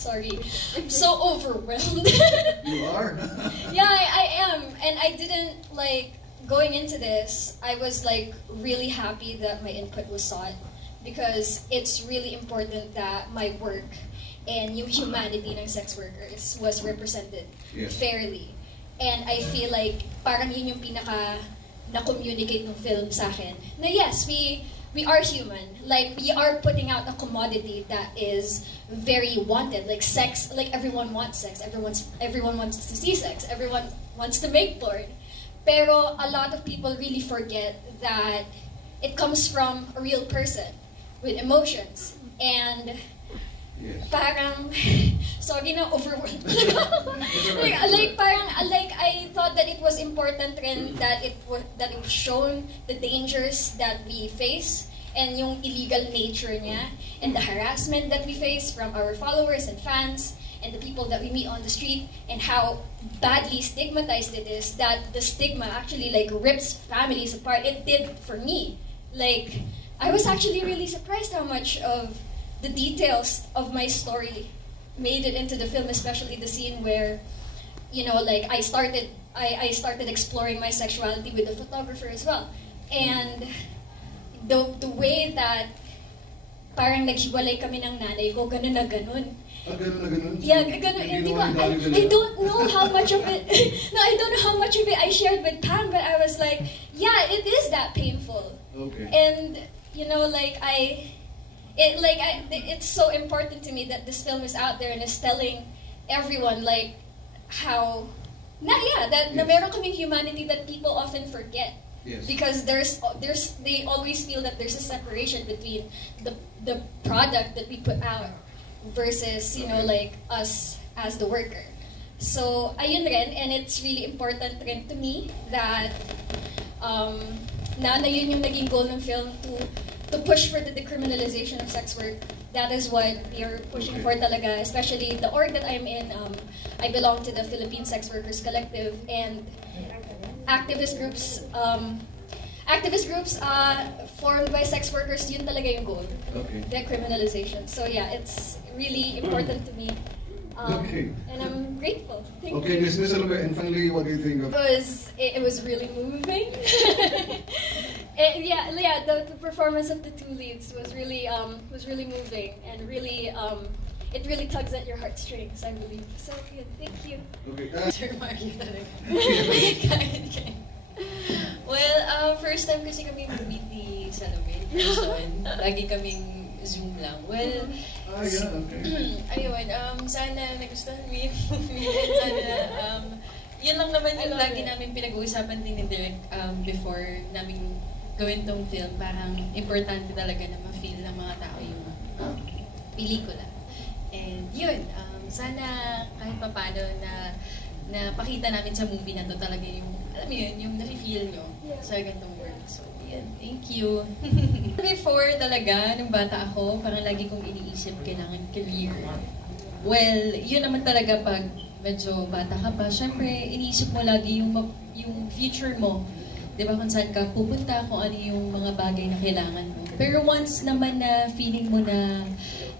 Sorry. I'm so overwhelmed. You are? Yeah, I am. And I didn't, like, going into this, I was, like, really happy that my input was sought. Because it's really important that my work and yung humanity ng sex workers was represented fairly. And I feel like parang yun yung pinaka na-communicate ng film sa akin. Na yes, we are human. Like, we are putting out a commodity that is very wanted. Like sex, like everyone wants sex. Everyone wants to see sex. Everyone wants to make porn. Pero a lot of people really forget that it comes from a real person with emotions. And parang, sorry na, overwhelmed. like I thought that it was important rin that it was shown the dangers that we face and yung illegal nature niya and the harassment that we face from our followers and fans and the people that we meet on the street and how badly stigmatized it is, that the stigma actually like rips families apart. It did for me. Like, I was actually really surprised how much of the details of my story made it into the film, especially the scene where, you know, like I started exploring my sexuality with the photographer as well. And the way that parang naghiwalay kami ng nanay ko, ganun na ganun. Ganun na ganun? Yeah, ganun. I don't know how much of it, no, I don't know how much of it I shared with Pam, but I was like, yeah, it is that painful. Okay. And, you know, like, it's so important to me that this film is out there and is telling everyone, like, how, na meron kaming humanity that people often forget. Yes. Because they always feel that there's a separation between the product that we put out versus, you know, like, us as the worker. So, ayun rin, and it's really important rin to me that, na yun yung naging goal ng film, to push for the decriminalization of sex work. That is what we are pushing for talaga, especially the org that I'm in. I belong to the Philippine Sex Workers Collective, and activist groups formed by sex workers, yun talaga yung goal. Okay. Decriminalization. So yeah, it's really important to me. And I'm grateful. Thank you. Miss Salome, and finally, what do you think of it was really moving. The performance of the two leads was really moving and really it really tugs at your heartstrings, I believe. So good, thank you. Well, first time kasi kami meet ni Salome. Lagi kaming Zoom lang. Well, ayun, sana nagustuhan mo yung movie. Sana, yun lang naman yung lagi namin pinag-uusapan din ni Derek before namin gawin tong film. Parang importante talaga na ma-feel ng mga tao yung pelikula. And yun, sana kahit papano na pakita namin sa movie na to talaga yung, alam mo yun, yung nafe-feel nyo sa ganitong work. So, yan, thank you. Before talaga, nung bata ako, parang lagi kong iniisip kailangan career. Well, yun naman talaga pag medyo bata ka pa, syempre, iniisip mo lagi yung future mo. Diba, kung saan ka pupunta, kung ano yung mga bagay na kailangan mo. Pero once naman na feeling mo na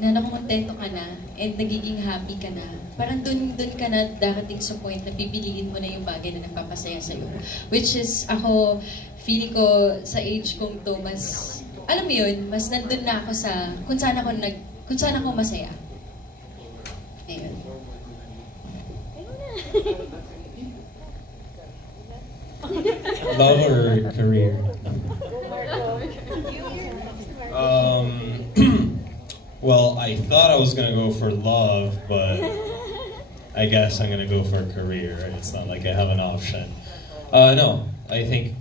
nakontento ka na and nagiging happy ka na, parang dun ka na darating sa point na pipiliin mo na yung bagay na nagpapasaya sa'yo. Which is, ako, feeling ko sa age kong to, mas, alam mo yun, mas nandun na ako sa kung saan ako masaya. Ayun. Love or career? Well, I thought I was gonna go for love, but I guess I'm gonna go for career. It's not like I have an option. No, I think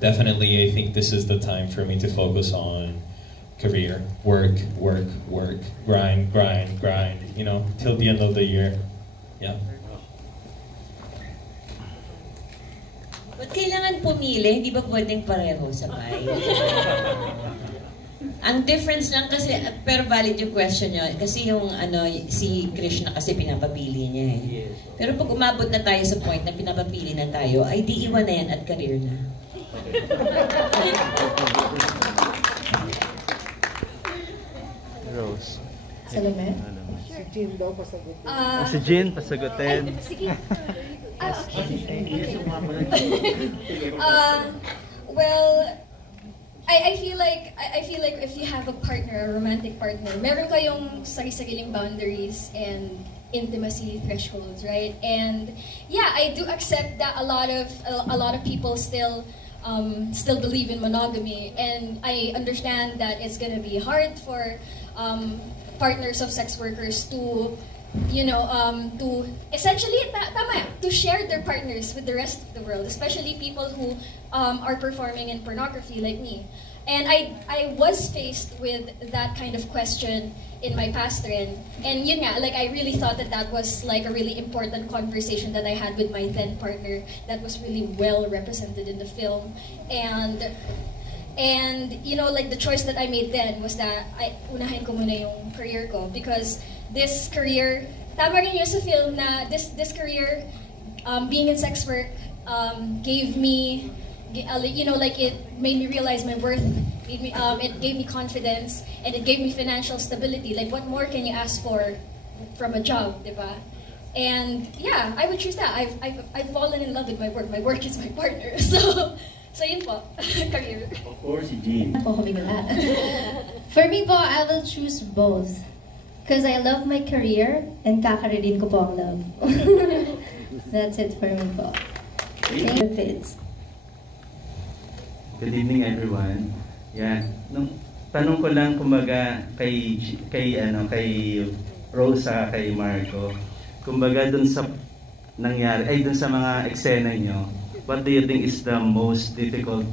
definitely this is the time for me to focus on career, work, grind, you know, till the end of the year. Yeah. Ba't kailangan pumili? Hindi ba pwedeng pareho sabay? Ang difference lang kasi, pero valid yung question nyo, kasi yung si Krishna kasi pinapapili niya eh. Pero pag umabot na tayo sa point na pinapapili na tayo, ay di iwan na yan at career na. Rose. Salome? Jean daw pasagutin. Si Jean pasagutin. Sige. Well, I feel like if you have a partner, a romantic partner, meron kayong sari-sariling boundaries and intimacy thresholds, right? And yeah, I do accept that a lot of people still believe in monogamy, and I understand that it's gonna be hard for partners of sex workers to, to essentially to share their partners with the rest of the world, especially people who are performing in pornography like me. And I was faced with that kind of question in my past rin. And yun nga, like I really thought that was like a really important conversation that I had with my then partner that was really well represented in the film. And like the choice that I made then was that unahin ko muna yung career ko, because this career, tama rin yun sa film na this career, being in sex work, gave me, like it made me realize my worth. It gave me confidence, and it gave me financial stability. Like, what more can you ask for from a job, diba? And yeah, I would choose that. I've fallen in love with my work. My work is my partner. So yun po, career. Of course, Jean. For me po, I will choose both. Because I love my career, and kakaridin ko po ang love. That's it for me po. Benefits. Good evening, everyone. Yeah, tanong ko lang kumbaga kay Rosa, kay Marco. Kumbaga dun sa nangyari, dun sa mga eksena nyo, what do you think is the most difficult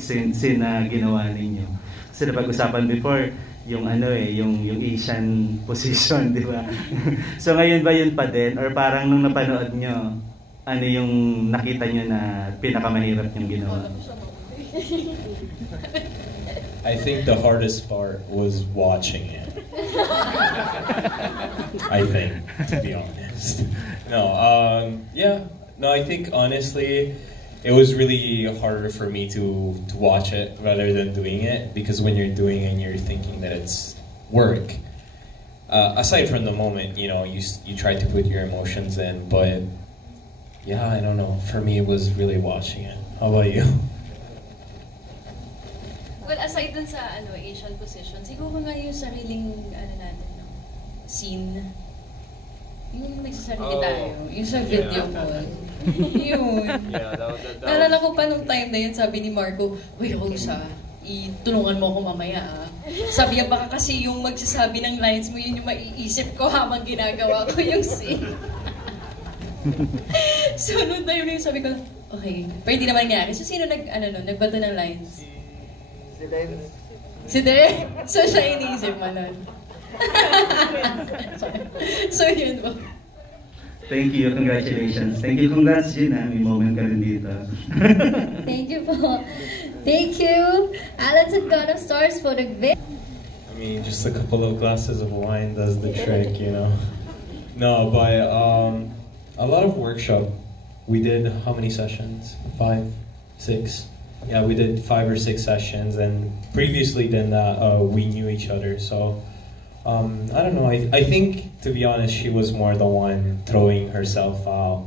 scene na ginawa ninyo? Kasi napag-usapan before, yung yung Asian position, di ba? So ngayon ba yun pa din? Or parang nung napanood nyo, ano yung nakita nyo na pinakamahirap yung ginawa? I think the hardest part was watching it. I think, to be honest. I think honestly, it was really harder for me to watch it rather than doing it, because when you're doing it, you're thinking that it's work. Aside from the moment, you try to put your emotions in, but yeah, I don't know. For me, it was really watching it. How about you? Well, aside dun sa Asian position, siguro nga yung sariling natin, scene. Yung nagsasarili tayo. Yung sa video call. Yun. Naalala ko pa nung time na yun, sabi ni Marco, "Uy, Rosa, itulungan mo ako mamaya Sabi niya, baka kasi yung magsasabi ng lines mo, yun yung maiisip ko habang ginagawa ko yung scene. So, noon tayo na yung sabi ko, okay. Pero hindi naman nangyari. So, sino nagbato ng lines? Si Derek. So, siya iniisip mo nun. So, yun po. Thank you, congratulations. Thank you, congrats Gin, may moment ka rin dito. Thank you po. Thank you, Alex and God of Stars for the video. I mean, just a couple of glasses of wine does the trick, No, but a lot of workshop. We did how many sessions? 5, 6? Yeah, we did 5 or 6 sessions, and previously than that, we knew each other. So, I don't know. I think, to be honest, she was more the one throwing herself out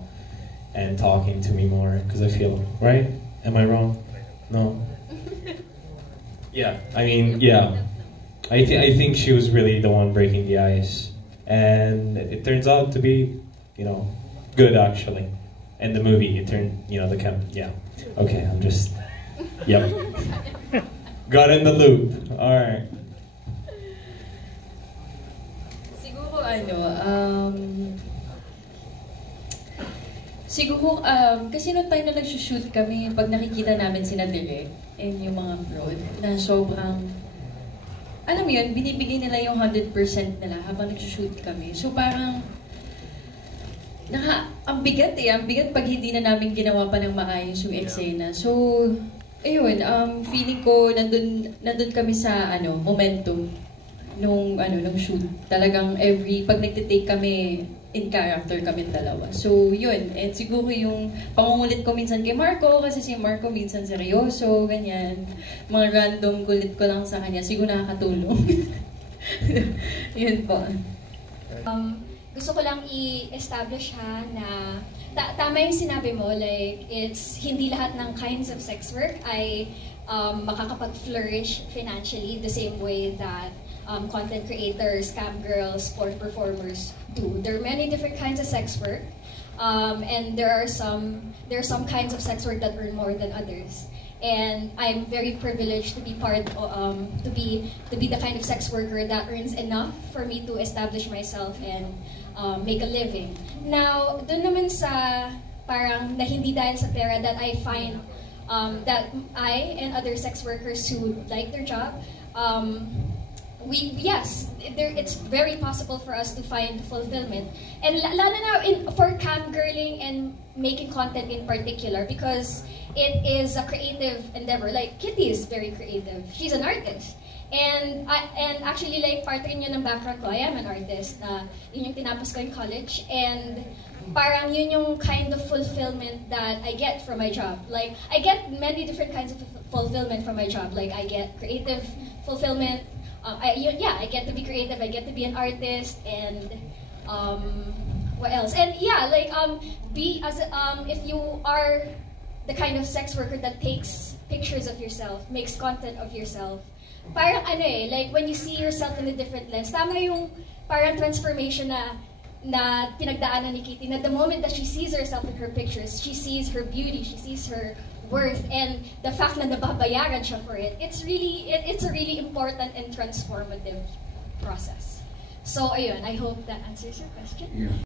and talking to me more, because I feel, right? Am I wrong? No. Yeah. I mean, yeah. I think she was really the one breaking the ice, and it turns out to be, good actually. And the movie, it turned, yeah. Okay, I'm just. Yep. Got in the loop. Alright. Siguro, kasi noong time na nag-shoot kami, pag nakikita namin sina Derek and yung mga broad, na sobrang, alam mo yun, binibigay nila yung 100% nila habang nag-shoot kami. So parang, ang bigat ang bigat pag hindi na namin ginawa pa ng maayos yung eksena. So, ayun, feeling ko nandun kami sa momentum nung shoot. Talagang pag nagtitake kami, in character kami dalawa. So, yun. And siguro yung pangungulit ko minsan kay Marco, kasi si Marco minsan seryoso, ganyan. Mga random kulit ko lang sa kanya. Siguro nakakatulong. Yun po. Gusto ko lang i-establish ha na tama yung sinabi mo, like it's hindi lahat ng kinds of sex work ay makakapag-flourish financially the same way that content creators, cam girls, sport performers do. There are many different kinds of sex work, and there are some kinds of sex work that earn more than others. And I'm very privileged to be to be the kind of sex worker that earns enough for me to establish myself and make a living. Now, dun naman sa parang na hindi dahil sa pera that I find that I and other sex workers who like their job, it's very possible for us to find fulfillment. And lalo na for cam girling and making content in particular, because it is a creative endeavor. Like Kitty is very creative. She's an artist. And actually, like, part rin yun ng background ko. I am an artist. Yun yung tinapos ko in college. And parang yun yung kind of fulfillment that I get from my job. Like, I get many different kinds of fulfillment from my job. Like, I get creative fulfillment. I get to be creative. I get to be an artist. And what else? And yeah, like, if you are the kind of sex worker that takes pictures of yourself, makes content of yourself, parang like when you see yourself in a different lens, tama yung parang transformation na pinagdaanan ni Kitty, na the moment that she sees herself in her pictures, she sees her beauty, she sees her worth, and the fact na nababayaran siya for it, it's a really important and transformative process. So ayun, I hope that answers your question. Yeah.